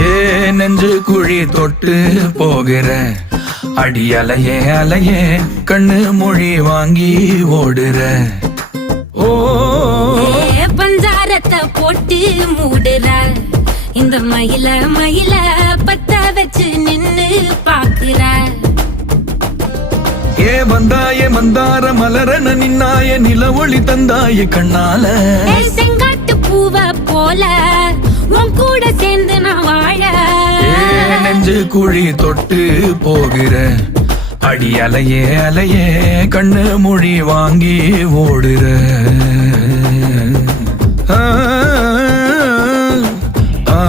ஏ நெஞ்சு குழி தொட்டு போகிற அடி அலையே அலையே கண்ணு மொழி வாங்கி ஓடுற. ஓ பஞ்சாரத்தை போட்டு மூடுற இந்த மயில மயில பத்த வச்சு நின்னு பாக்குற. ஏ வந்தாய மந்தார மலரன நின்னாய நில ஒளி தந்தாய கண்ணால. செங்காட்டு பூவ போல உன் கூட சேர்ந்து நான் வாழ. நெஞ்சு குழி தொட்டு போகிற அடி அலையே அலையே கண்ணு மொழி வாங்கி ஓடுற. ஆ ஆ